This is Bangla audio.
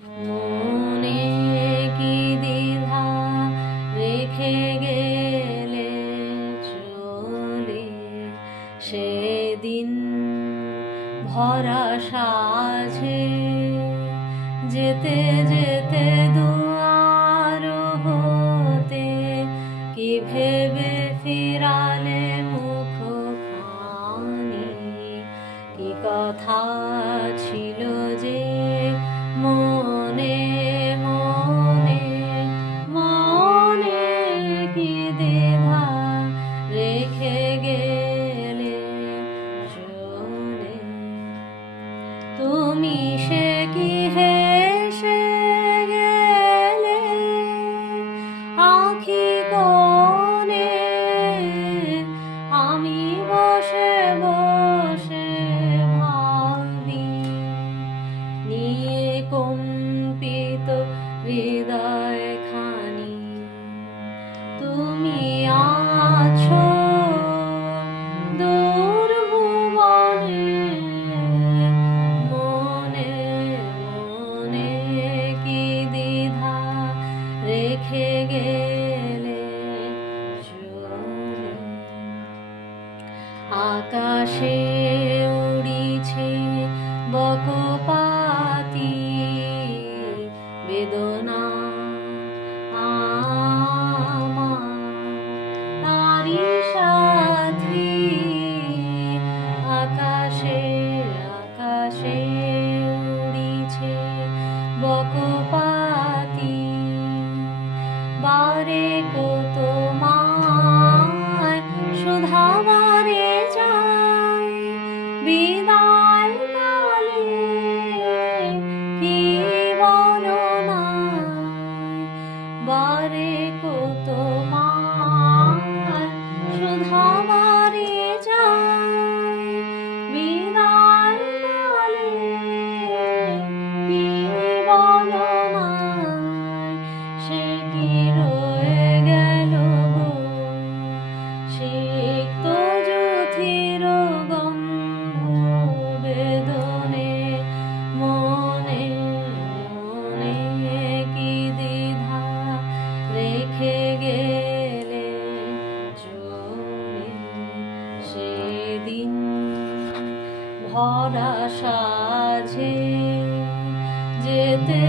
মনে কি দ্বিধা রেখে গেলে চলে সেদিন ভরা সাঝে যেতে যেতে দুয়ার হতে কি ভেবে ফিরালে মুখখানি কি কথা ছিল যে মনে মনে মনে কি দ্বিধা রেখে গেলে চলে তুমি সে কি হেসে গেলে আঁখি কোণে আমি বসে বসে ভাবি নিয়ে কম্পিত হৃদয় খানি তুমি আছো দূর ভুবনে মনে মনে কি দ্বিধা রেখে গেলে চলে আকাশে উড়িছে বকপাতি বেদনা আমার তারি সাথী আকাশে আকাশে উড়িছে বকপাতি বারে কত মায় শুধাবারে যায় বিদায় কালে কি বলো না বারে কত মায় শুধাবারে যায় বিদায় কালে কি বলো না সে কি রয়ে গেল গো সিক্ত জ্যোতির গন্ধ বেদনে মনে মনে কি দ্বিধা রেখে গেলে চলে সেদিন ভরা সাঝে যেতে